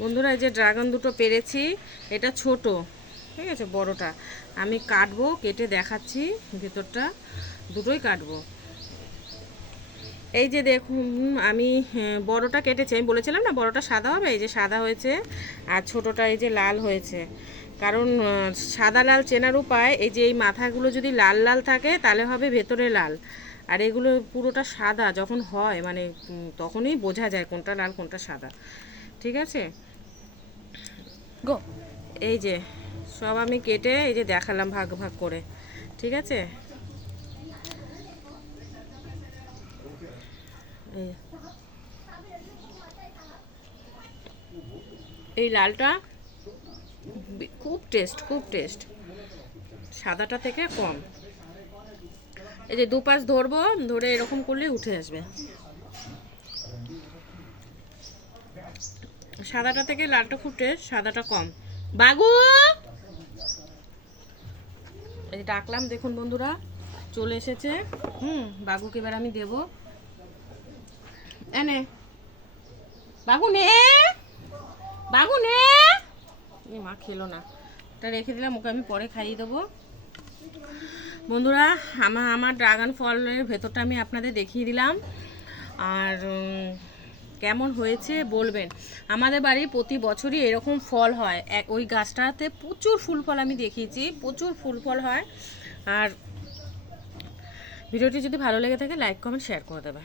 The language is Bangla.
বন্ধুরা, এই যে ড্রাগন দুটো পেরেছি, এটা ছোট, ঠিক আছে, বড়টা আমি কাটবো, কেটে দেখাচ্ছি ভেতরটা, দুটোই কাটবো। এই যে দেখুন, আমি বড়টা কেটেছি, আমি বলেছিলাম না বড়টা সাদা হবে, এই যে সাদা হয়েছে, আর ছোটটা এই যে লাল হয়েছে। কারণ সাদা লাল চেনার উপায়, এই যে এই মাথাগুলো যদি লাল লাল থাকে তাহলে হবে ভেতরে লাল, আর এগুলো পুরোটা সাদা যখন হয় মানে তখনই বোঝা যায় কোনটা লাল কোনটা সাদা। ঠিক আছে, গো এই যে সব আমি কেটে এই যে দেখালাম ভাগ ভাগ করে। ঠিক আছে, এই লালটা খুব টেস্ট, খুব টেস্ট, সাদাটা থেকে কম। এই যে দুপাশ ধরবো, ধরে এরকম করলে উঠে আসবে, সাদাটা থেকে লালটা খুব টেস্ট, সাদাটা কম। বাগু, এই ডাকলাম, দেখুন বন্ধুরা চলে এসেছে। বাগুকে এবার আমি দেব, এনে বাগু নে, বাগু নে। মা খেলো না, এটা রেখে দিলাম, ওকে আমি পরে খাইয়ে দেবো। বন্ধুরা, আমার ড্রাগন ফলের ভেতরটা আমি আপনাদের দেখিয়ে দিলাম, আর কেমন হয়েছে বলবেন। আমাদের বাড়ি প্রতি বছরই এরকম ফল হয়, ওই গাছটাতে প্রচুর ফুল ফল আমি দেখিয়েছি, প্রচুর ফুল ফল হয়। আর ভিডিওটি যদি ভালো লেগে থাকে লাইক কমেন্ট শেয়ার করে দেবে।